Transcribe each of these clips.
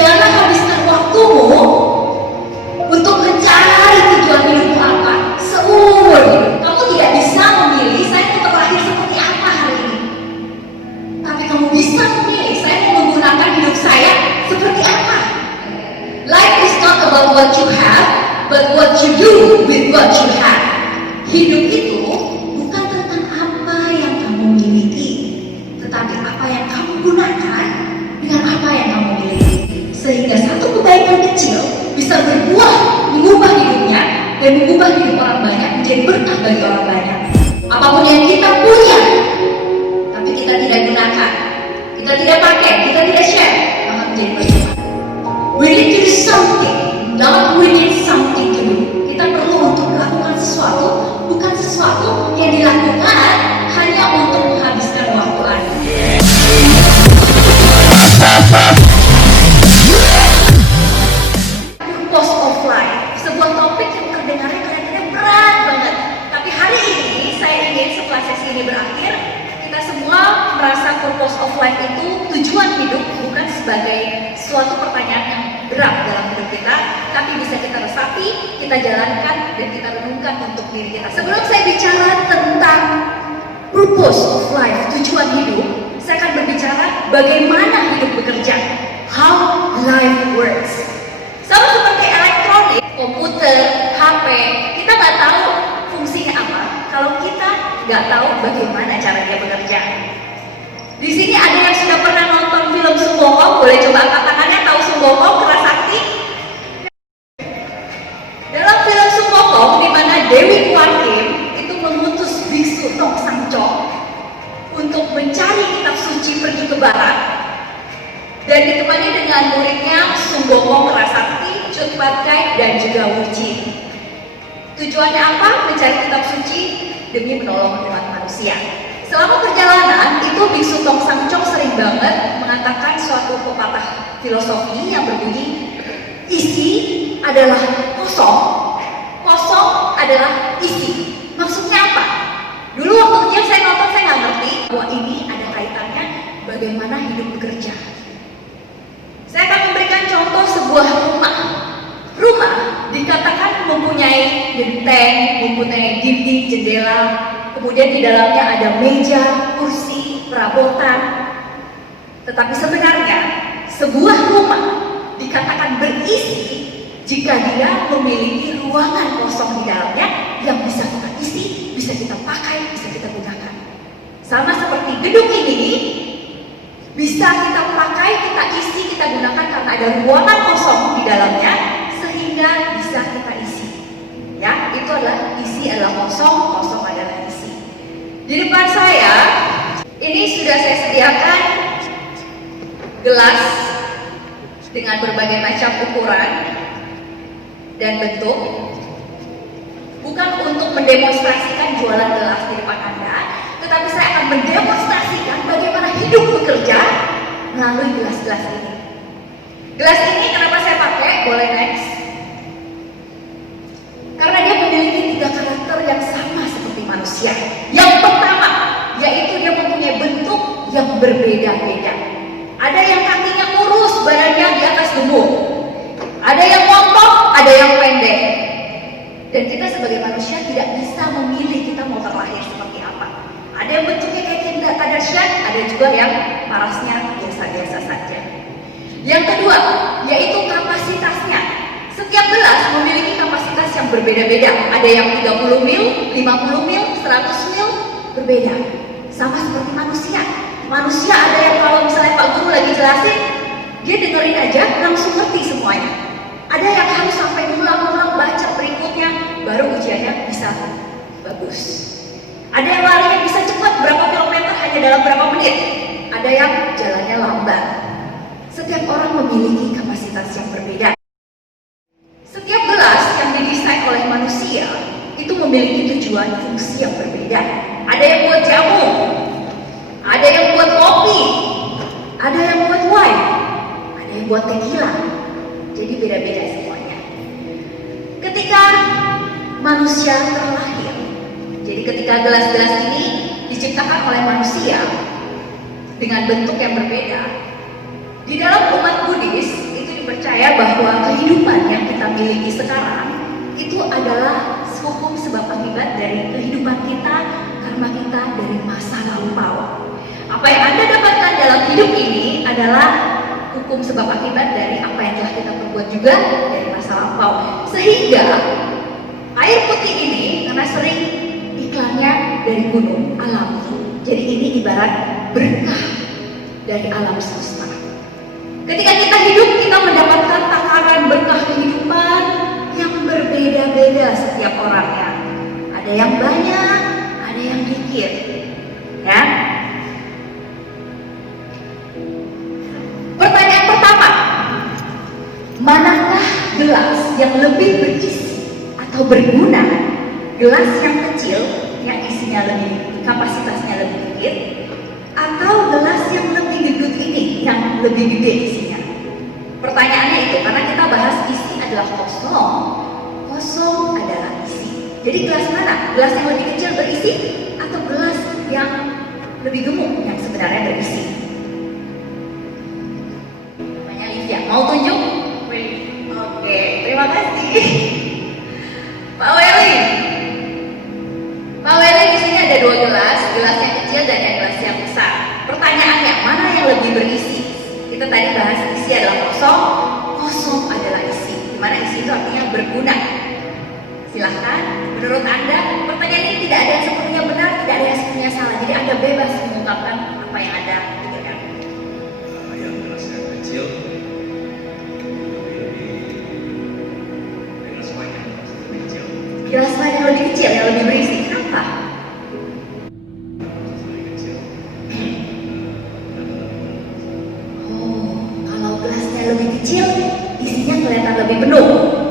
Jangan habiskan waktumu untuk mencari tujuan hidupmu apa seumur hidup. Kamu tidak bisa memilih saya mau terlahir seperti apa hari ini, tapi kamu bisa memilih saya mau menggunakan hidup saya seperti apa. Life is not about what you have, but what you do with what you have. Hidup itu bukan tentang apa yang kamu miliki, tetapi apa yang kamu gunakan dengan apa yang kamu miliki. Sehingga satu kebaikan kecil bisa berbuah, mengubah hidupnya, dan mengubah hidup orang banyak menjadi berkah bagi orang banyak. Apapun yang kita punya, tapi kita tidak gunakan, kita tidak pakai, kita tidak share, maka menjadi percuma. We need to do something, not we need something to do. Kita perlu untuk melakukan sesuatu, bukan sesuatu yang dilakukan hanya untuk menghabiskan waktu Anda. Purpose of life, sebuah topik yang terdengarnya kelihatannya berat banget. Tapi hari ini saya ingin setelah sesi ini berakhir, kita semua merasa purpose of life itu tujuan hidup bukan sebagai suatu pertanyaan yang berat dalam hidup kita, tapi bisa kita resapi, kita jalankan, dan kita renungkan untuk diri kita. Sebelum saya bicara tentang purpose of life, tujuan hidup, saya akan berbicara bagaimana hidup bekerja, how life works. Sama seperti elektronik, komputer, HP, kita nggak tahu fungsinya apa kalau kita nggak tahu bagaimana cara dia bekerja. Di sini ada yang sudah pernah nonton film Sunggohong, boleh coba angkat tangannya. Tahu Sunggohong, Kerasakti? Dalam film Sunggohong, di mana Dewi Kwan Im itu mengutus biksu Tok Sangcok untuk mencari kitab suci pergi ke barat, dan ditemani dengan muridnya Sunggohong, Kerasakti, Cut Pat Kai, dan juga Wu Chin. Tujuannya apa? Mencari kitab suci demi menolong umat manusia. Selama perjalanan itu biksu Tong Sangcok sering banget mengatakan suatu pepatah filosofi yang berbunyi, isi adalah kosong, kosong adalah isi. Maksudnya apa? Dulu waktu kecil saya nonton, saya nggak ngerti bahwa ini ada kaitannya bagaimana hidup bekerja. Saya akan memberikan contoh sebuah rumah. Rumah dikatakan mempunyai genteng, mempunyai dinding, jendela, kemudian di dalamnya ada meja, kursi, perabotan. Tetapi sebenarnya sebuah rumah dikatakan berisi jika dia memiliki ruangan kosong di dalamnya yang bisa kita isi, bisa kita pakai, bisa kita gunakan. Sama seperti gedung ini bisa kita pakai, kita isi, kita gunakan karena ada ruangan kosong di dalamnya sehingga bisa kita isi. Ya, itu adalah isi adalah kosong, kosong adalah isi. Di depan saya ini sudah saya sediakan gelas dengan berbagai macam ukuran dan bentuk, bukan untuk mendemonstrasikan jualan gelas di depan Anda, tetapi saya akan mendemonstrasikan bagaimana hidup bekerja melalui gelas-gelas ini. Gelas ini kenapa saya pakai? Boleh next. Karena dia memiliki 3 karakter yang sama seperti manusia. Yang pertama, yaitu dia mempunyai bentuk yang berbeda-beda. Ada yang kakinya kurus, badannya di atas gebuk. Ada yang montok, ada yang pendek. Dan kita sebagai manusia tidak bisa memilih kita mau terlahir seperti apa. Ada yang bentuknya kayak Kim Kardashian, ada juga yang parasnya biasa-biasa saja. Yang kedua, yaitu kapasitasnya. Setiap gelas memiliki kapasitas yang berbeda-beda. Ada yang 30 ml, 50 ml, 100 ml, berbeda. Sama seperti manusia. Manusia ada yang kalau misalnya Pak Guru lagi jelasin, dia dengerin aja langsung ngerti semuanya. Ada yang harus sampai ngulang-ngulang baca berikutnya, baru ujiannya bisa bagus. Ada yang larinya bisa cepat berapa kilometer hanya dalam berapa menit. Ada yang jalannya lambat. Setiap orang memiliki kapasitas yang berbeda. Setiap gelas yang didesain oleh manusia itu memiliki tujuan fungsi yang berbeda. Ada yang buat jamu, ada yang buat kopi, ada yang buat wine, ada yang buat tequila. Jadi beda-beda semuanya. Ketika manusia terlahir, jadi ketika gelas-gelas ini diciptakan oleh manusia dengan bentuk yang berbeda, di dalam umat Buddhis itu percaya bahwa kehidupan yang kita miliki sekarang itu adalah hukum sebab akibat dari kehidupan kita, karma kita dari masa lampau. Apa yang Anda dapatkan dalam hidup ini adalah hukum sebab akibat dari apa yang telah kita perbuat juga dari masa lampau. Sehingga air putih ini karena sering iklannya dari gunung alami, jadi ini ibarat berkah dari alam semesta. Ketika kita hidup, kita mendapatkan takaran berkah kehidupan yang berbeda-beda setiap orangnya. Ada yang banyak, ada yang dikit. Ya. Pertanyaan pertama, manakah gelas yang lebih berisi atau berguna? Gelas yang kecil yang isinya lebih, kapasitasnya lebih dikit, atau gelas yang lebih gendut ini yang lebih gede isinya? Pertanyaannya itu karena kita bahas isi adalah kosong, kosong adalah isi. Jadi gelas mana? Gelas yang lebih kecil berisi atau gelas yang lebih gemuk yang sebenarnya berisi? Namanya Livia, mau tunjuk? Oke, terima kasih. Pak Weli. Pak Weli, di sini ada dua gelas yang kecil dan yang gelas yang besar. Pertanyaannya, mana yang lebih berisi? Kita tadi bahas isi adalah kosong, kosong adalah isi. Dimana isi itu artinya berguna. Silahkan, menurut Anda, pertanyaan ini tidak ada yang sepenuhnya benar, tidak ada yang sepenuhnya salah. Jadi Anda bebas mengungkapkan apa yang Anda pikirkan. Yang gelasnya kecil, gelas wine yang lebih kecil. Gelas wine yang lebih kecil, yang lebih berisi. Kenapa? Lebih kecil. Kalau gelasnya lebih kecil, isinya kelihatan lebih penuh,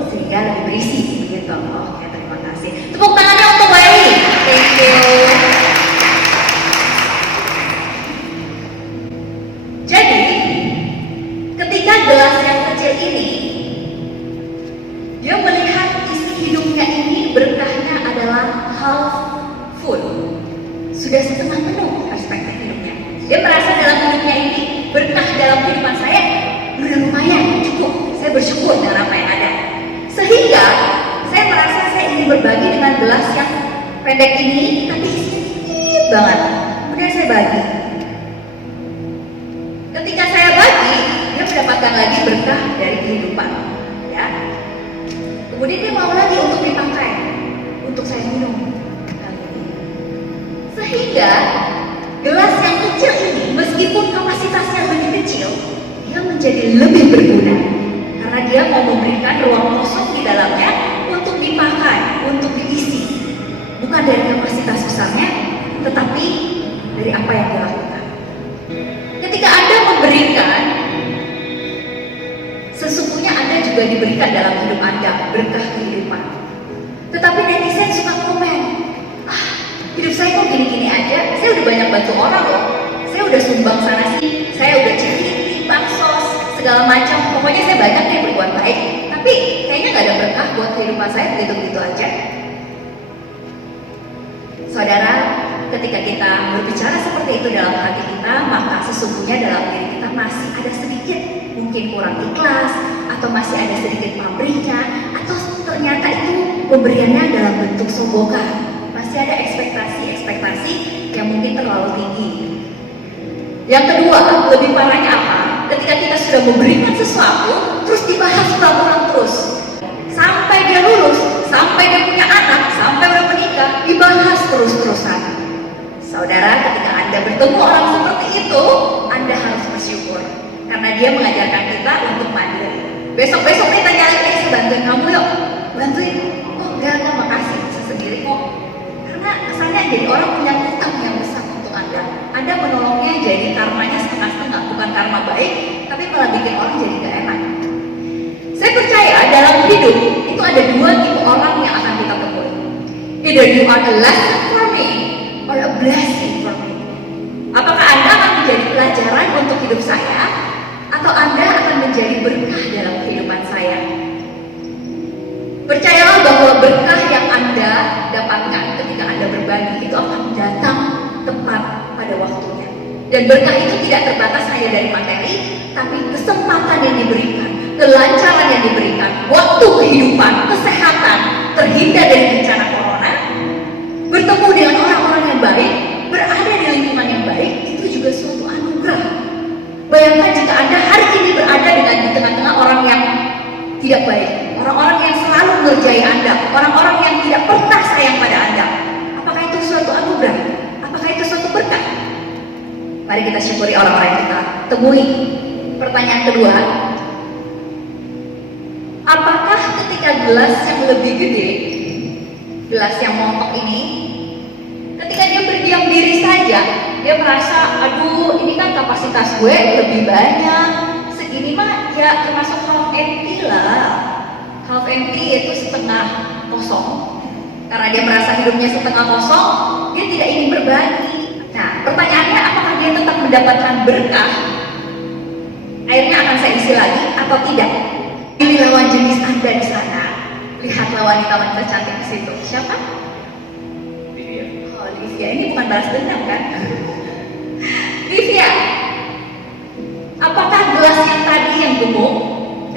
sehingga lebih berisi. Begitu. Oke, terima kasih. Tepuk tangannya untuk Bayi. Thank you. Jadi, ketika gelas yang kecil ini, dia melihat isi hidupnya ini berkahnya adalah half full. Sudah setengah penuh perspektif hidupnya. Dia merasa dalam hidupnya ini berkah dalam kehidupan saya udah lumayan cukup. Saya bersyukur dengan apa yang ada. Sehingga saya merasa saya ingin berbagi dengan gelas yang pendek ini, tapi isinya dikit banget. Kemudian saya bagi. Ketika saya bagi, dia mendapatkan lagi berkah dari kehidupan. Ya. Kemudian dia mau lagi untuk dipakai, untuk saya minum. Sehingga gelas yang kecil ini, meskipun kapasitasnya lebih kecil, dia menjadi lebih berguna karena dia mau memberikan ruang kosong di dalamnya untuk dipakai, untuk diisi, bukan dari kapasitas besarnya, tetapi dari apa yang dia lakukan. Ketika Anda memberikan, sesungguhnya Anda juga diberikan dalam hidup Anda berkah kehidupan. Tetapi netizen suka komen, hidup saya kok gini-gini aja, saya udah banyak bantu orang loh, saya udah sumbang sana sini, saya udah charity, bansos, segala macam, pokoknya saya banyak nih berbuat baik, tapi kayaknya gak ada berkah buat kehidupan saya begitu-begitu aja. Saudara, ketika kita berbicara seperti itu dalam hati kita, maka sesungguhnya dalam diri kita masih ada sedikit mungkin kurang ikhlas, atau masih ada sedikit pamrihnya, atau ternyata itu pemberiannya dalam bentuk sombongan. Masih ada ekspektasi yang mungkin terlalu tinggi. Yang kedua, lebih parahnya apa? Ketika kita sudah memberikan sesuatu, terus dibahas ulang-ulang terus. Sampai dia lulus, sampai dia punya anak, sampai udah menikah, dibahas terus-terusan. Saudara, ketika Anda bertemu orang seperti itu, Anda harus bersyukur. Karena dia mengajarkan kita untuk mandiri. Besok-besok kita nyari, saya bantuin kamu yuk. Bantuin? Oh enggak, makasih, bisa sendiri kok. Karena kesannya jadi orang punya utang yang besar untuk Anda. Anda menolongnya jadi karmanya setengah-setengah, bukan karma baik, tapi malah bikin orang jadi gak enak. Saya percaya dalam hidup itu ada dua tipe orang yang akan kita temui. Either you are a lesson for me or a blessing for me. Apakah Anda akan menjadi pelajaran untuk hidup saya, atau Anda akan menjadi berkah dalam kehidupan saya? Percayalah bahwa berkah yang Anda dapatkan ketika Anda berbagi itu akan datang tepat pada waktunya. Dan berkah itu tidak terbatas hanya dari materi, tapi kesempatan yang diberikan, kelancaran yang diberikan, waktu kehidupan, kesehatan, terhindar dari bencana corona, bertemu dengan orang-orang yang baik, berada di lingkungan yang baik, itu juga suatu anugerah. Bayangkan jika Anda hari ini berada di tengah-tengah orang yang tidak baik, orang-orang yang selalu mengerjai Anda, orang-orang yang tidak pernah sayang pada Anda. Apakah itu suatu anugerah? Apakah itu suatu berkah? Mari kita syukuri orang-orang yang kita temui. Pertanyaan kedua, apakah ketika gelas yang lebih gede, gelas yang montok ini, ketika dia berdiam diri saja, dia merasa, aduh ini kan kapasitas gue lebih banyak, segini mah ya termasuk half empty lah. Half empty yaitu setengah kosong. Karena dia merasa hidupnya setengah kosong, dia tidak ingin berbagi. Nah, pertanyaannya apakah dia tetap mendapatkan berkah? Akhirnya akan saya isi lagi atau tidak? Pilih lawan jenis Anda di sana. Lihatlah wanita-wanita cantik di situ. Siapa? Livia. Oh, Livia. Ini bukan balas dendam kan? Livia, apakah gelas yang tadi yang gemuk,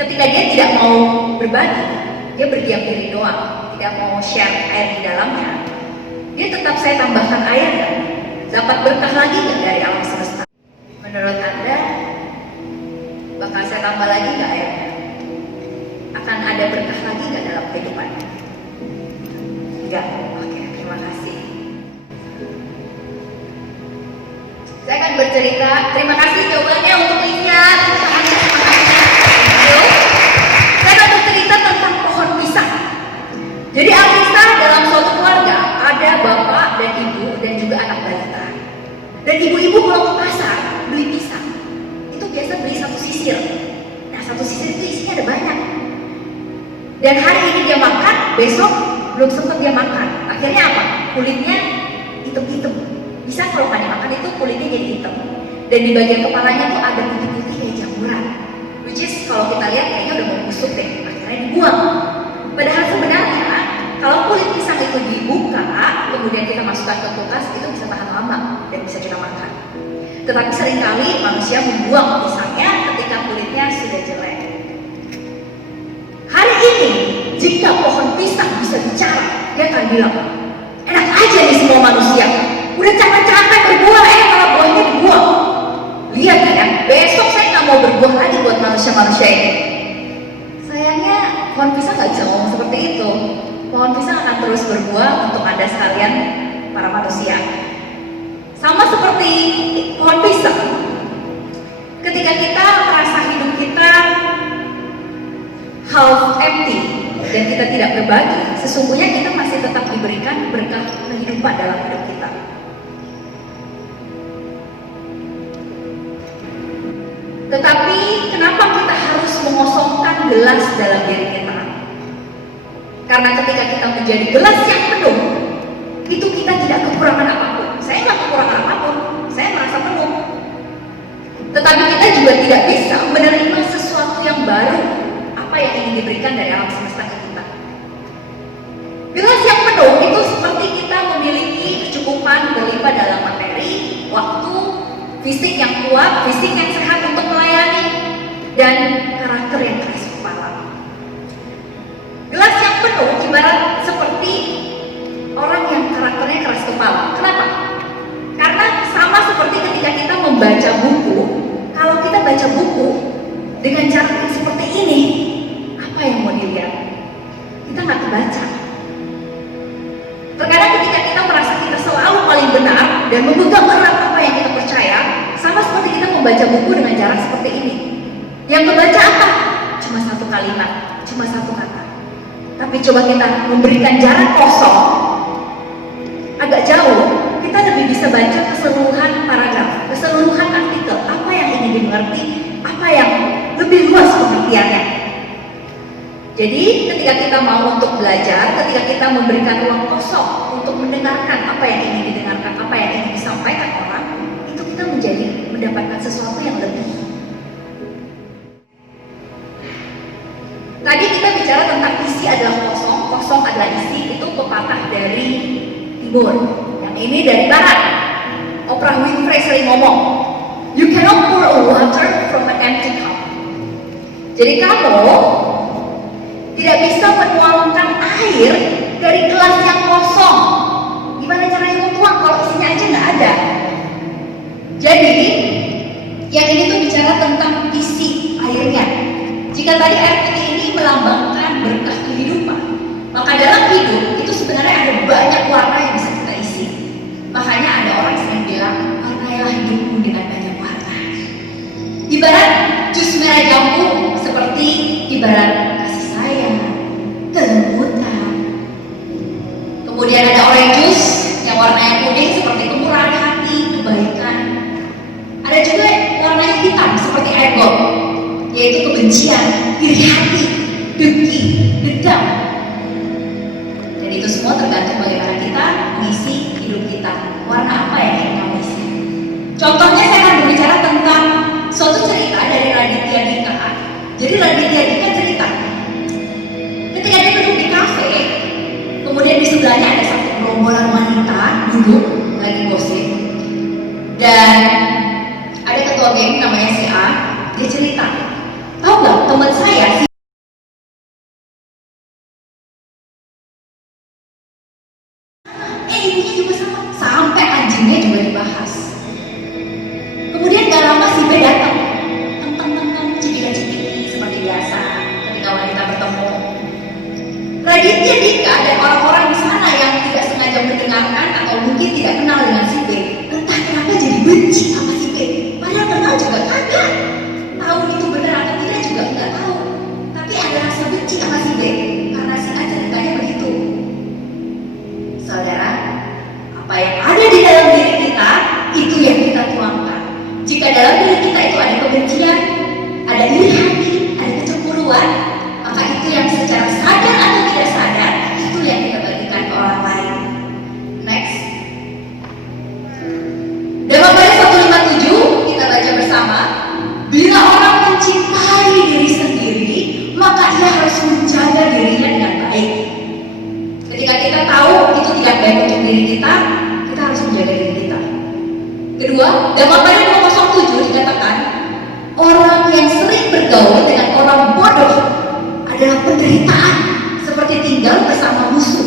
ketika dia tidak mau berbagi, dia berdiam diri doang, tidak mau share air di dalamnya, dia tetap saya tambahkan air kan? Dapat berkah lagi nggak dari alam semesta? Menurut Anda, bakal saya tambah lagi nggak airnya? Akan ada berkah lagi nggak dalam kehidupannya? Enggak. Oke, terima kasih. Saya akan bercerita. Terima kasih jawabannya untuk Livia. Saya akan bercerita tentang pohon pisang. Jadi alkisah dalam suatu keluarga ada bapak dan ibu dan juga anak balita. Dan ibu-ibu kalau ke pasar beli pisang, itu biasa beli satu sisir. Nah, satu sisir itu isinya ada banyak. Dan hari ini dia makan, besok belum sempat dia makan. Akhirnya apa? Kulitnya hitam-hitam. Bisa kalau nggak dimakan itu kulitnya jadi hitam. Dan di bagian kepalanya tuh ada putih-putih kayak jamuran. Which is kalau kita lihat kayaknya udah mau busuk deh. Akhirnya dibuang. Padahal sebenarnya kalau kulit pisang itu dibuka, kemudian kita masukkan ke kulkas, itu bisa tahan lama dan bisa kita makan. Tetapi seringkali manusia membuang pisangnya ketika kulitnya sudah jelek. Hari ini, jika pohon pisang bisa bicara, dia akan bilang, enak aja nih semua manusia, udah capek-capek berbuah, malah buahnya dibuang. Lihat kan ya, besok saya nggak mau berbuah lagi buat manusia-manusia ini. Sayangnya, pohon pisang nggak bisa ngomong seperti itu. Pohon pisang akan terus berbuah untuk Anda sekalian, para manusia. Sama seperti pohon pisang. Ketika kita merasa hidup kita half empty dan kita tidak berbagi, sesungguhnya kita masih tetap diberikan berkah kehidupan dalam hidup kita. Tetapi kenapa kita harus mengosongkan gelas dalam diri kita? Karena ketika kita menjadi gelas yang penuh, itu kita tidak kekurangan apapun. Saya nggak kekurangan apapun, saya merasa penuh. Tetapi kita juga tidak bisa menerima sesuatu yang baru, apa yang ingin diberikan dari alam semesta ke kita. Gelas yang penuh itu seperti kita memiliki kecukupan berlimpah dalam materi, waktu, fisik yang kuat, fisik yang sehat untuk melayani, dan karakter yang keras kepala. Gelas yang penuh ibarat seperti orang yang karakternya keras kepala. Kenapa? Karena sama seperti ketika kita membaca buku. Kalau kita baca buku dengan cara yang seperti ini, apa yang mau dilihat? Kita nggak kebaca. Terkadang ketika kita merasa kita selalu paling benar dan memegang erat apa yang kita percaya, sama seperti kita membaca buku dengan cara seperti ini. Yang kebaca apa? Cuma satu kalimat, cuma satu kata. Tapi coba kita memberikan jarak kosong agak jauh, kita lebih bisa baca keseluruhan paragraf, keseluruhan artikel, apa yang ingin dimengerti, apa yang lebih luas pengertiannya. Jadi ketika kita mau untuk belajar, ketika kita memberikan ruang kosong untuk mendengarkan apa yang ingin didengarkan, apa yang ingin disampaikan orang, itu kita menjadi mendapatkan sesuatu yang lebih. Tadi kita bicara tentang isi adalah kosong, kosong adalah isi, itu pepatah dari timur. Yang ini dari barat. Oprah Winfrey sering ngomong, you cannot pour a water from an empty cup. Jadi kamu tidak bisa menuangkan air dari gelas yang kosong. Gimana caranya mau tuang kalau isinya aja nggak ada? Jadi yang ini tuh bicara tentang isi airnya. Jika tadi air putih ini melambangkan berkah kehidupan, maka dalam hidup itu sebenarnya ada banyak warna yang bisa kita isi. Makanya ada orang yang sering bilang, warnailah hidupmu dengan banyak warna. Ibarat jus merah jambu seperti ibarat kasih sayang, kelembutan. Kemudian ada orange juice yang warnanya kuning seperti kemurahan hati, kebaikan. Ada juga warnanya hitam seperti air gold, yaitu kebencian, iri hati, dengki, dendam. Dan itu semua tergantung bagaimana kita mengisi hidup kita. Warna apa yang ingin kamu isi? Contohnya saya akan berbicara tentang suatu cerita dari Raditya Dika. Jadi Raditya Dika cerita, ketika dia duduk di kafe, kemudian di sebelahnya ada satu gerombolan wanita duduk lagi gosip, dan ada ketua geng namanya si A. Dia cerita, tahu nggak teman saya si ibunya juga sama, sampai anjingnya juga dibahas. Kemudian gak lama si B datang, teng cipika-cipiki seperti biasa ketika wanita bertemu. Raditya Dika dan orang-orang di sana yang tidak sengaja mendengarkan atau mungkin tidak kenal dengan si B, entah kenapa jadi benci sama si B. Padahal kenal juga kagak, tahu itu benar atau tidak juga nggak tahu. Tapi ada rasa benci sama si B karena si A ceritanya begitu. Saudara, apa yang ada di dalam diri kita itu yang kita tuangkan. Jika dalam diri kita itu ada kebencian, ada iri hati, ada kecemburuan, maka itu yang secara sadar atau tidak sadar itu yang kita bagikan ke orang lain. Next. Dalam Matius 1:57 kita baca bersama, bila orang mencintai diri sendiri, maka ia harus menjaga dirinya dengan baik. Ketika kita tahu itu tidak baik untuk diri kita harus menjaga diri kita. Kedua, dalam Matius 2:07 dikatakan, orang yang sering bergaul dengan orang bodoh adalah penderitaan seperti tinggal bersama musuh.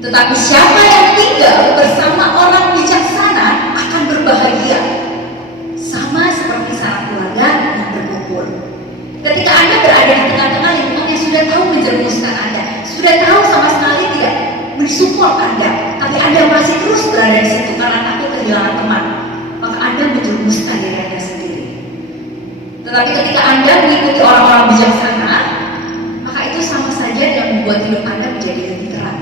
Tetapi siapa yang tinggal bersama orang bijaksana akan berbahagia, sama seperti sanak keluarga yang berkumpul. Ketika Anda berada di tengah-tengah lingkungan yang sudah tahu menjerumuskan Anda, sudah tahu sama sekali tidak mensupport Anda, tapi Anda masih terus berada di situ karena takut kehilangan teman, maka Anda menjerumuskan diri Anda sendiri. Tetapi ketika Anda mengikuti orang-orang bijaksana, maka itu sama saja yang membuat hidup Anda menjadi lebih terang.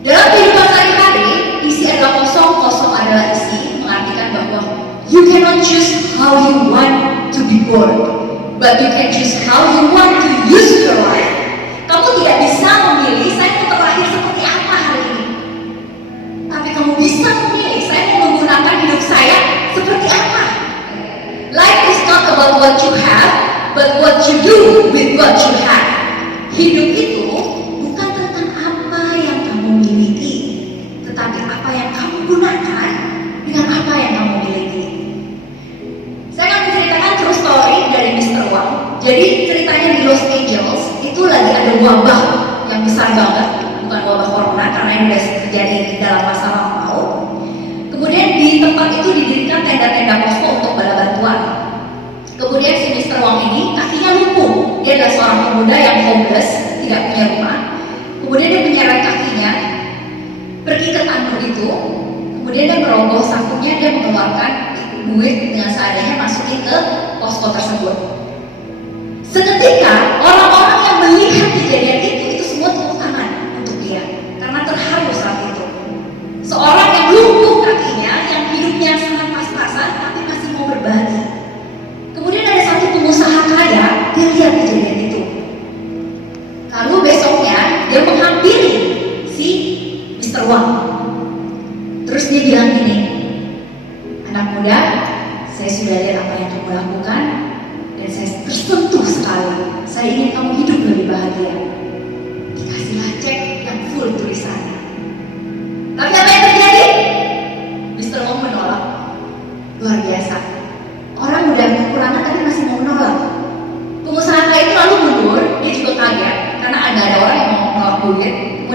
Dalam kehidupan sehari-hari, isi adalah kosong, kosong adalah isi, mengartikan bahwa you cannot choose how you want to be born, but you can choose how you want to use your life. Kamu tidak bisa memilih saya mau terlahir seperti apa hari ini, tapi kamu bisa memilih saya mau menggunakan hidup saya seperti apa. Life is not about what you have, but what you do with what you have. Hidup itu bukan tentang apa yang kamu miliki, tetapi apa yang kamu gunakan dengan apa yang kamu miliki. Saya akan menceritakan true story dari Mr. Wang. Jadi ceritanya di Los Angeles itu lagi ada wabah yang besar banget, bukan wabah corona karena ini sudah terjadi dalam masa lampau. Kemudian di tempat itu didirikan tenda-tenda posko untuk bala bantuan. Kemudian si Mr. Wang ini kakinya lumpuh. Dia adalah seorang pemuda yang homeless, tidak punya rumah. Kemudian dia menyeret kakinya pergi ke tandur itu. Kemudian dia merogoh sakunya, dia mengeluarkan duit dengan seadanya masukin ke posko tersebut. Seketika orang-orang yang melihat kejadian itu semua tepuk tangan untuk dia karena terharu saat itu. Seorang yang lumpuh kakinya, yang hidupnya sangat pas-pasan tapi masih mau berbagi. Kemudian ada satu pengusaha kaya, dia lihat kejadian itu. Lalu besoknya dia menghampiri si Mr. Wang. Terus dia bilang gini, anak muda, saya sudah lihat apa yang kamu lakukan dan saya tersentuh sekali. Saya ingin kamu hidup lebih bahagia. Dikasihlah cek yang full tulisannya. Tapi apa yang terjadi? Mr. Wang menolak. Luar biasa. Orang udah kekurangan tapi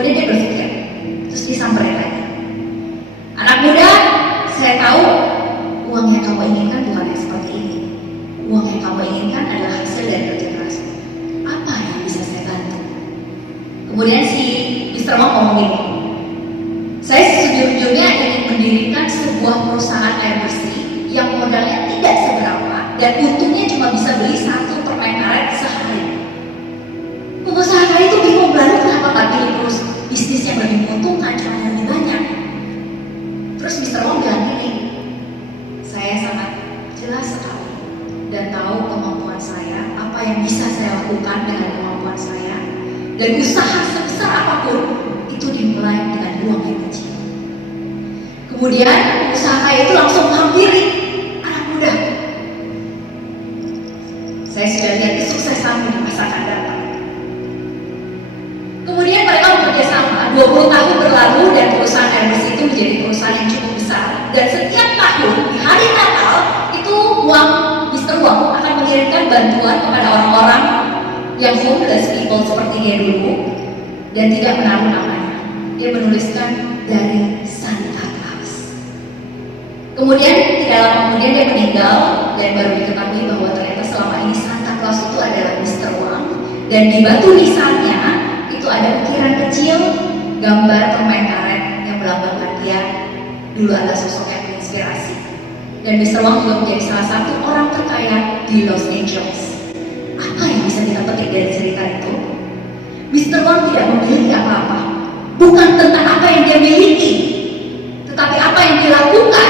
Kemudian dia berpikir, terus dia samperin lagi. Anak muda, saya tahu uang yang kamu inginkan bukan yang seperti ini. Uang yang kamu inginkan adalah hasil dari kerja keras. Apa yang bisa saya bantu? Kemudian si Mr. Wong ngomong gini, saya sejujurnya ingin mendirikan sebuah perusahaan air bersih yang modalnya tidak seberapa dan untungnya cuma bisa beli 1 permen karet sehari. Pengusaha kali itu bingung, lalu kenapa nggak pilih terus bisnis yang lebih menguntungkan, cuma yang lebih banyak? Terus Mr. Wong bilang gini, saya sangat jelas sekali dan tahu kemampuan saya, apa yang bisa saya lakukan dengan kemampuan saya, dan usaha sebesar apapun itu dimulai dengan uang yang kecil. Kemudian usaha kaya itu langsung menghampiri anak muda. Saya sudah lihat kesuksesan di masa akan datang. Kemudian mereka bekerja sama. 20 tahun berlalu dan perusahaan air bersih itu menjadi perusahaan yang cukup besar. Dan setiap tahun di hari Natal itu Mr. Wong akan mengirimkan bantuan kepada orang-orang yang homeless people seperti dia dulu dan tidak menaruh namanya. Dia menuliskan dari Santa Claus. Kemudian tidak lama kemudian dia meninggal dan baru diketahui bahwa ternyata selama ini Santa Claus itu adalah Mr. Wong, dan di batu nisannya itu ada ukiran kecil gambar permen karet yang melambangkan dia dulu adalah sosok yang menginspirasi. Dan Mr. Wong juga menjadi salah satu orang terkaya di Los Angeles. Apa yang bisa kita petik dari cerita itu? Mr. Wong tidak memiliki apa-apa, bukan tentang apa yang dia miliki, tetapi apa yang dilakukan,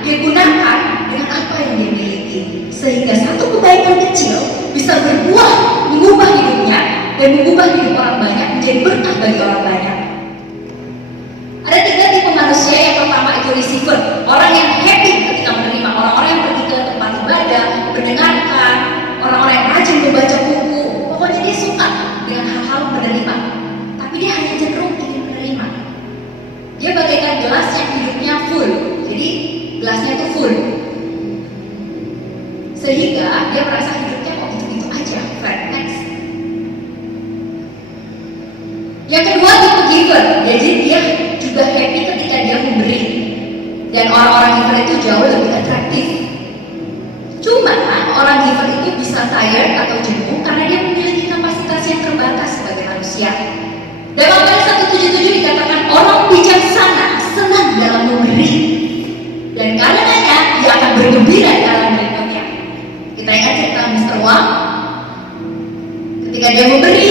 dia gunakan dengan apa yang dia miliki, sehingga satu kebaikan kecil bisa berbuah, mengubah hidupnya dan mengubah hidup orang banyak menjadi berkah bagi orang banyak. Ada 3 tipe manusia. Yang pertama itu receiver, orang yang happy ketika menerima, orang-orang yang pergi ke tempat ibadah, mendengarkan, orang-orang yang rajin membaca buku, pokoknya dia suka dengan hal-hal menerima, tapi dia hanya cenderung ingin menerima. Dia bagaikan gelas yang hidupnya full, jadi gelasnya itu full, sehingga dia merasa hidupnya kok gitu-gitu aja, flat, next. Yang kedua tipe giver, jadi dia juga happy ketika dia memberi, dan orang-orang giver itu jauh lebih atraktif. Cuma orang giver itu bisa tired atau jenuh karena dia memiliki kapasitas yang terbatas sebagai manusia. Dalam Matius 1:77 dikatakan orang bijaksana senang dalam memberi, dan karenanya dia akan bergembira dalam berikutnya. Kita ingat cerita Mr. Wong, ketika dia memberi,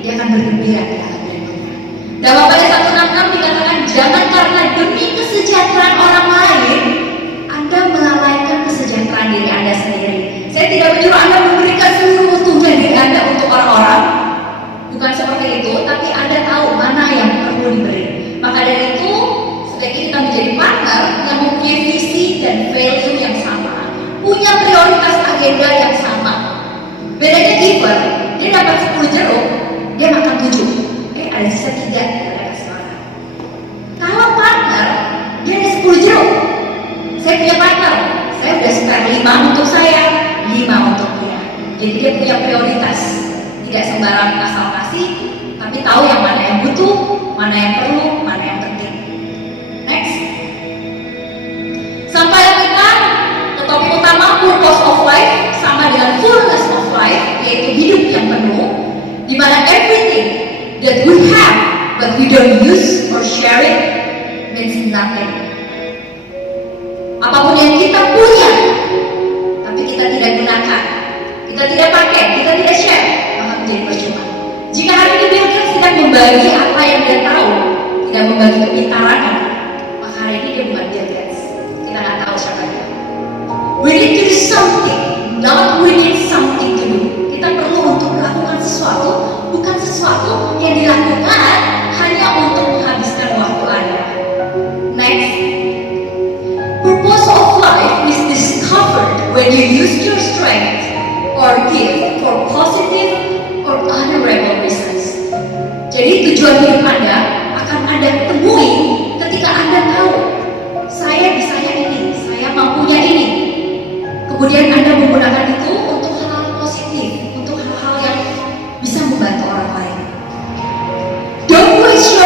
dia akan bergembira di dalam berikutnya. Dalam Matius 1:66 dikatakan jangan karena demi kesejahteraan orang lain Anda melalaikan kesejahteraan diri Anda sendiri. Saya tidak menyuruh Anda memberikan seluruh utuhnya diri Anda untuk orang-orang, bukan seperti itu, tapi Anda tahu mana yang perlu diberi. Maka dari itu sebaiknya kita menjadi partner yang mempunyai visi dan value yang sama, punya prioritas agenda yang sama. Bedanya giver, dia dapat 10 jeruk, dia makan 7, ada sisa 3, dia kasih makan. Kalau partner, dia ada 10 jeruk, saya punya partner, saya udah spare 5 untuk saya, 5 untuk dia. Jadi dia punya prioritas, tidak sembarang asal kasih, tapi tahu yang mana yang butuh, mana yang perlu, mana yang penting. Next. Sampai kita ke topik utama, purpose of life sama dengan fullness of life, yaitu hidup yang penuh, di mana everything that we have but we don't use or share it means nothing. Apapun yang kita punya tapi kita tidak gunakan, kita tidak pakai, kita tidak share, maka menjadi percuma. Jika hari ini Bill Gates tidak membagi apa yang dia tahu, tidak membagi kepintarannya, maka hari ini dia bukan Bill Gates. Kita nggak tahu siapa dia. We need to do something, not we need something to do. Kita perlu untuk melakukan sesuatu, bukan sesuatu yang dilakukan hanya untuk menghabiskan waktu Anda. Next. Purpose of life is discovered when you use your strength or give for positive or honorable reasons. Jadi tujuan hidup Anda akan Anda temui ketika Anda tahu saya bisanya ini, saya mampunya ini. Kemudian Anda menggunakan itu untuk hal-hal positif, untuk hal-hal yang bisa membantu orang lain. Don't waste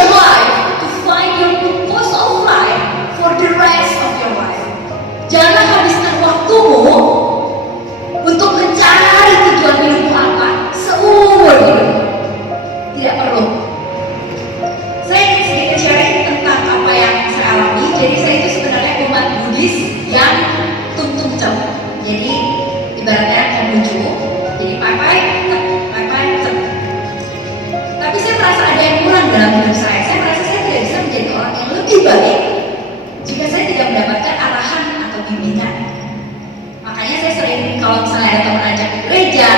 dalam hidup saya merasa saya tidak bisa menjadi orang yang lebih baik jika saya tidak mendapatkan arahan atau bimbingan. Makanya saya sering kalau misalnya ada teman ajak ke gereja,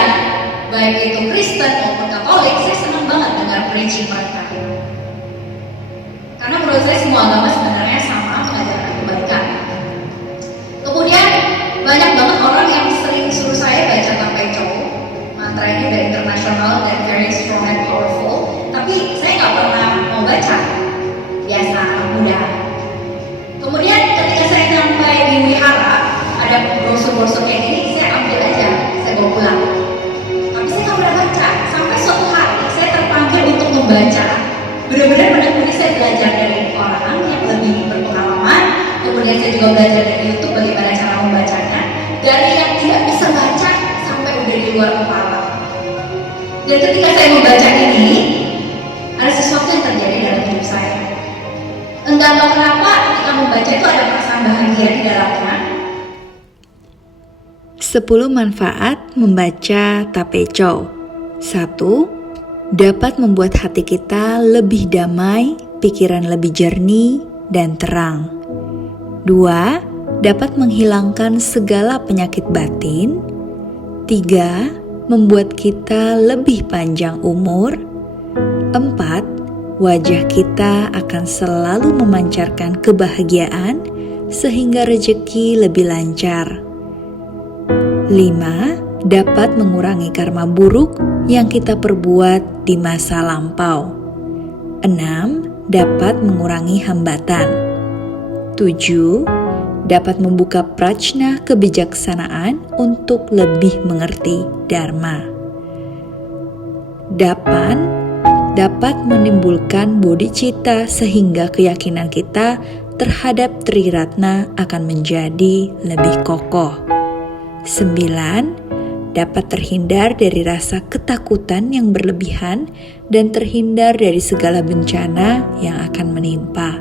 baik itu Kristen maupun Katolik, saya senang banget dengar preaching mereka. Karena menurut saya semua agama sebenarnya sama mengajarkan kebaikan. Kemudian banyak banget orang yang sering suruh saya baca Tapai Chow. Mantra ini udah internasional dan very strong and powerful, tapi saya nggak pernah mau baca. Biasa anak muda. Kemudian ketika saya sampai di wihara, ada brosur-brosur kayak gini, saya ambil aja, saya bawa pulang. Tapi saya nggak pernah baca. Sampai suatu hari saya terpanggil untuk membaca. Benar-benar menekuni saya belajar dari orang yang lebih berpengalaman. Kemudian saya juga belajar dari YouTube bagaimana cara membacanya. Dari yang tidak bisa baca sampai udah di luar kepala. Dan ketika saya membaca ini, ada sesuatu yang terjadi dalam hidup saya. Entah kenapa ketika membaca itu ada perasaan bahagia di dalamnya. 10 manfaat membaca Tapai Chow. 1. Dapat membuat hati kita lebih damai, pikiran lebih jernih dan terang. 2. Dapat menghilangkan segala penyakit batin. 3. Membuat kita lebih panjang umur. 4. Wajah kita akan selalu memancarkan kebahagiaan sehingga rezeki lebih lancar. 5. Dapat mengurangi karma buruk yang kita perbuat di masa lampau. 6. Dapat mengurangi hambatan. 7. Dapat membuka prajna kebijaksanaan untuk lebih mengerti dharma. 8. Dapat menimbulkan bodhicitta sehingga keyakinan kita terhadap Triratna akan menjadi lebih kokoh. 9. Dapat terhindar dari rasa ketakutan yang berlebihan dan terhindar dari segala bencana yang akan menimpa.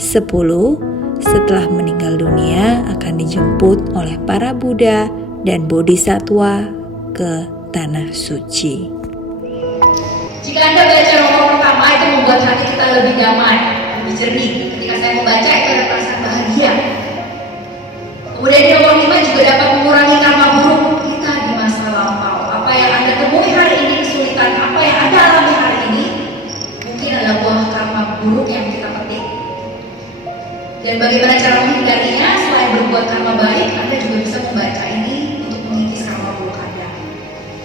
10. Setelah meninggal dunia akan dijemput oleh para Buddha dan Bodhisattva ke Tanah Suci. Jika Anda baca nomor pertama itu membuat hati kita lebih damai, lebih jernih. Ketika saya membaca itu ada perasaan bahagia. Kemudian di nomor 5 juga dapat mengurangi karma buruk kita di masa lampau. Apa yang Anda temui hari ini, kesulitan apa yang Anda alami hari ini, mungkin adalah buah karma buruk yang kita petik. Dan bagaimana cara menghindarinya? Selain berbuat karma baik, Anda juga bisa membaca ini untuk mengikis karma buruk Anda.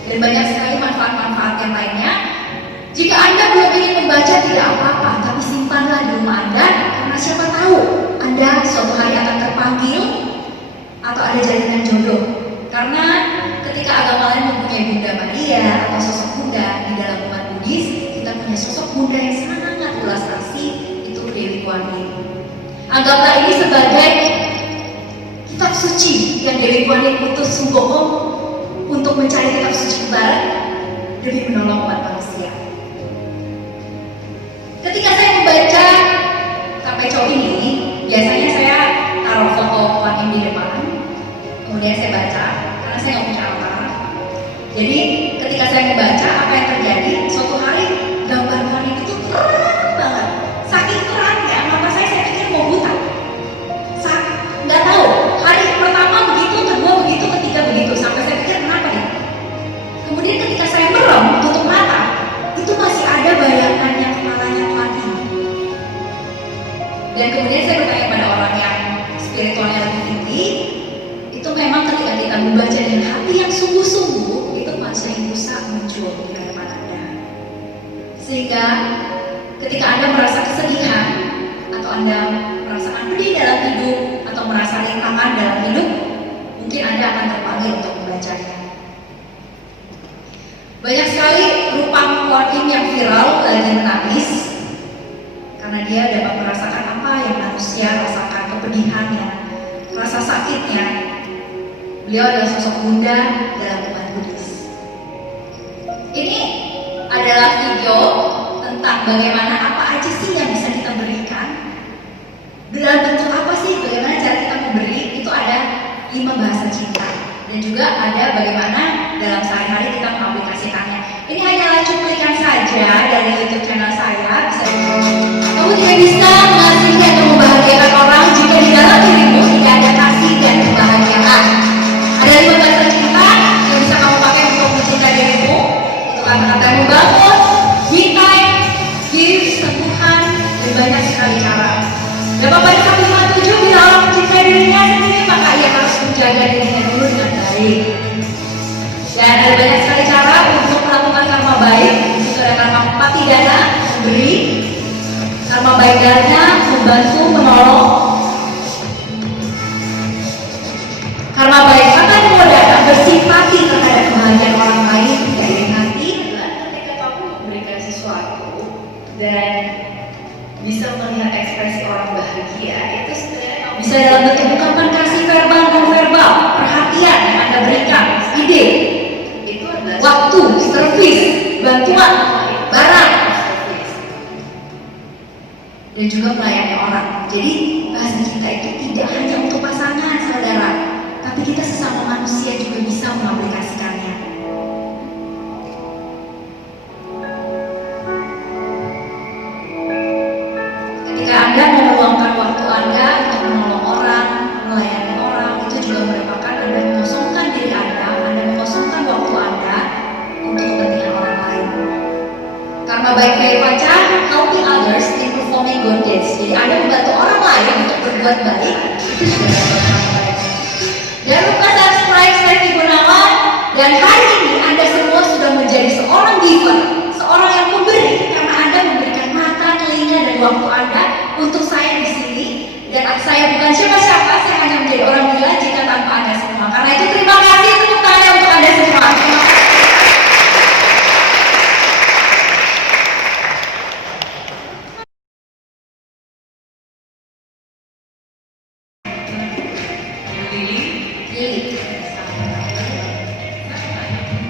Dan banyak sekali manfaat-manfaat yang lainnya. Jika Anda belum ingin membaca, tidak apa-apa, tapi simpanlah di rumah Anda, karena siapa tahu Anda suatu hari akan terpanggil atau ada jalinan jodoh. Karena ketika agama lain mempunyai Bunda Maria atau sosok Bunda di dalam umat Buddhis, kita punya sosok Bunda yang sangat ulas asih, itu Dewi Kuan Yin. Anggaplah ini sebagai kitab suci yang Dewi Kuan Yin utus Sungkokom untuk mencari kitab suci barat demi menolong umat manusia. Ketika saya membaca Tapai Chow ini, biasanya saya taruh foto Kuan Yin di depan, kemudian saya baca, karena saya nggak punya alat. Jadi ketika saya membaca, apa yang terjadi? Suatu hari gambar Kuan Yin itu terang banget, saking terangnya mata saya pikir mau buta. Nggak tahu, hari pertama begitu, kedua begitu, ketiga begitu, sampai saya pikir kenapa ya? Kemudian ketika saya merem, tutup mata, itu masih ada bayangannya kepalanya Kuan Yin. Dan kemudian saya bertanya pada orang yang spiritualnya lebih tinggi, itu memang ketika kita membaca dengan hati yang sungguh-sungguh, itu Kuan Yin bisa muncul di hadapan Anda. Sehingga ketika Anda merasa kesedihan, atau Anda merasakan pedih dalam hidup, atau merasa rintangan dalam hidup, mungkin Anda akan terpanggil untuk membacanya. Banyak sekali rupa Kuan Yin yang viral lagi menangis karena dia dapat merasakan apa yang manusia rasakan, kepedihannya, rasa sakitnya. Beliau adalah sosok Bunda dalam umat Buddhis. Ini adalah video tentang bagaimana apa aja sih yang bisa kita berikan, dalam bentuk apa sih, bagaimana cara kita memberi. Itu ada 5 bahasa cinta, dan juga ada bagaimana dalam sehari-hari kita mengaplikasikannya. Ini hanyalah cuplikan saja dari YouTube channel saya, memberi, karma baiknya membantu, menolong. Karma baik akan modal bersimpati terhadap kebahagiaan orang lain, tidak iri hati. Ketika kamu memberikan sesuatu dan bisa melihat ekspresi orang bahagia, itu sebenarnya kamu Bisa dalam bentuk ungkapan kasih verbal, non verbal, perhatian yang Anda berikan, ide, itu adalah waktu, servis, bantuan, barang, dan juga melayani orang. Jadi bahasa kita itu tidak hanya untuk pasangan, saudara, tapi kita sesama manusia juga bisa mengaplikasikannya. Ketika Anda mau meluangkan waktu Anda untuk menolong orang, melayani orang, itu juga merupakan Anda mengosongkan diri Anda mengosongkan waktu Anda untuk kepentingan orang lain. Karena baik kayak pacar, helping others in performing good deeds. Jadi Anda membantu orang lain untuk berbuat baik, itu juga adalah karma baik. Dan lupa subscribe, saya Ibu Gunawan, dan hari ini Anda semua sudah menjadi seorang giver, seorang yang memberi, karena Anda memberikan mata, telinga, dan waktu Anda untuk saya di sini. Dan saya bukan siapa-siapa, saya hanya menjadi orang gila jika tanpa Anda semua. Karena itu terima kasih, tepuk tangan untuk Anda semua. Terima kasih. Lili. Lili.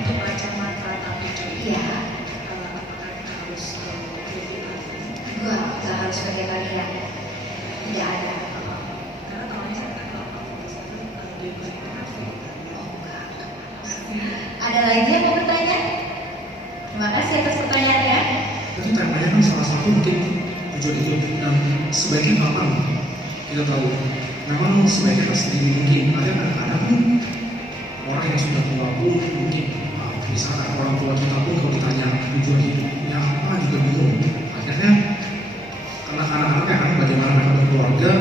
Untuk baca mantra tapi Iya. apakah kita harus Gua nggak harus pakai kalian. Tidak ada. karena kalau misalkan kalau kamu dia berinteraksi. Oh, enggak. Ada lagi yang mau bertanya? Terima kasih atas pertanyaannya. Tapi temanya kan salah satu mungkin tujuan hidup. Nah, sebaiknya kapan kita tahu? Memang sebaiknya kan sedini mungkin. Ada kadang-kadang orang yang sudah tua pun mungkin, misalkan orang tua kita pun kalau ditanya tujuan hidupnya apa juga bingung. Akhirnya anak-anaknya kan bagaimana mereka berkeluarga,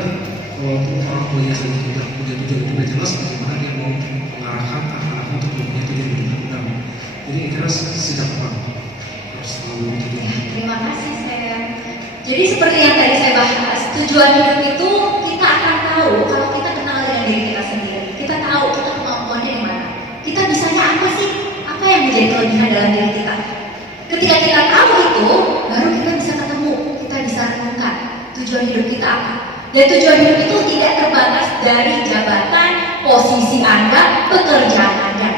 kalau orang tuanya sendiri tidak punya tujuan hidup yang jelas, bagaimana dia mau mengarahkan anak-anaknya untuk mempunyai tujuan hidup yang benar. Jadi kira sejak kapan harus selalu tujuan hidup. Terima kasih sayang. Jadi seperti yang tadi saya bahas, tujuan hidup itu kita akan tahu kalau kita kenal dengan diri kita sendiri. Kita tahu kita kemampuannya di mana. Kita bisanya apa sih? Apa yang menjadi kelebihan dalam diri kita? Ketika kita tahu itu, baru kita bisa ketemu, kita bisa renungkan tujuan hidup kita apa. Dan tujuan hidup itu tidak terbatas dari jabatan, posisi Anda, pekerjaan Anda.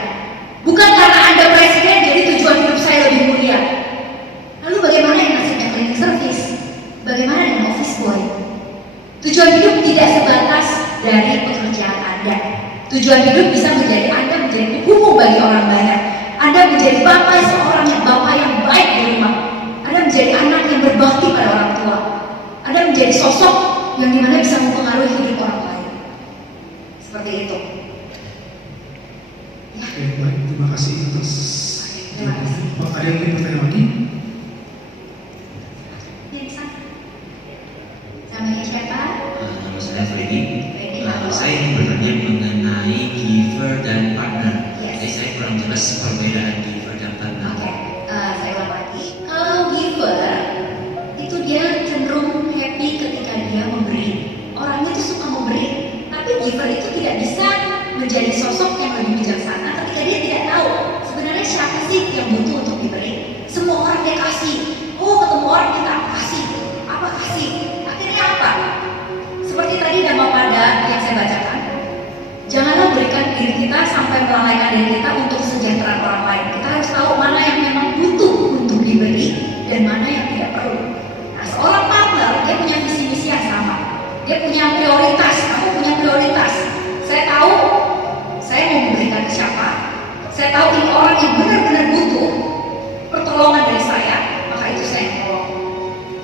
Bukan karena Anda presiden, jadi tujuan hidup saya lebih mulia. Lalu bagaimana yang nasibnya cleaning service? Bagaimana dengan office boy? Tujuan hidup tidak sebatas dari pekerjaan Anda. Tujuan hidup bisa menjadi Anda menjadi penghubung bagi orang banyak. Anda menjadi seorang bapak yang baik di rumah. Anda menjadi anak yang berbakti pada orang tua. Anda menjadi sosok yang dimana bisa mempengaruhi hidup orang lain. Seperti itu. Ya. Oke, baik. Terima kasih atas jawabannya. Pak, ada yang ingin bertanya lagi? Yang sana. Namanya siapa? Nama saya Freddy. Freddy. Saya ingin bertanya mengenai giver dan partner. Yes. Jadi saya kurang jelas perbedaan giver dan partner. Oke, saya ulang lagi. Kalau giver itu dia cenderung happy ketika dia memberi. Orangnya tuh suka memberi. Tapi giver itu tidak bisa menjadi sosok yang lebih bijaksana ketika dia tidak tahu sebenarnya siapa sih yang butuh untuk diberi. Semua orang dia kasih. Oh, ketemu orang kita kasih. Apa kasih? Akhirnya apa? Seperti tadi nama pada yang saya bacakan. Janganlah berikan diri kita sampai melalaikan diri kita untuk kesejahteraan orang lain. Kita harus tahu mana yang memang butuh untuk diberi dan mana yang tidak perlu. Nah, seorang partner dia punya visi misi yang sama. Dia punya prioritas. Kamu punya prioritas. Saya tahu saya mau memberikan ke siapa. Saya tahu ini orang yang benar-benar butuh pertolongan dari saya, maka itu saya tolong.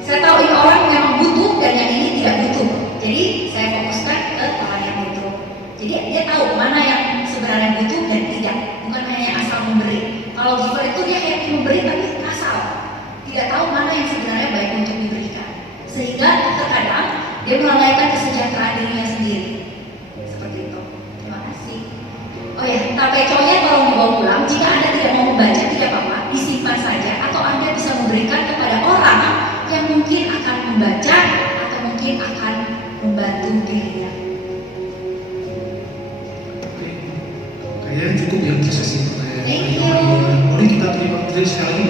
Saya tahu ini orang yang memang butuh dan yang ini tidak butuh. Jadi saya fokuskan ke orang yang butuh. Jadi dia tahu mana yang sebenarnya butuh dan tidak, bukan hanya asal memberi. Kalau giver itu dia happy memberi tapi asal, tidak tahu mana yang sebenarnya baik untuk diberikan. Sehingga terkadang dia melalaikan kesejahteraan dirinya sendiri. Seperti itu. Terima kasih. Oh ya, tapeconya tolong dibawa pulang. Jika Anda tidak mau membaca, tidak apa-apa, disimpan saja. Atau Anda bisa memberikan kepada orang Jadi sekali lagi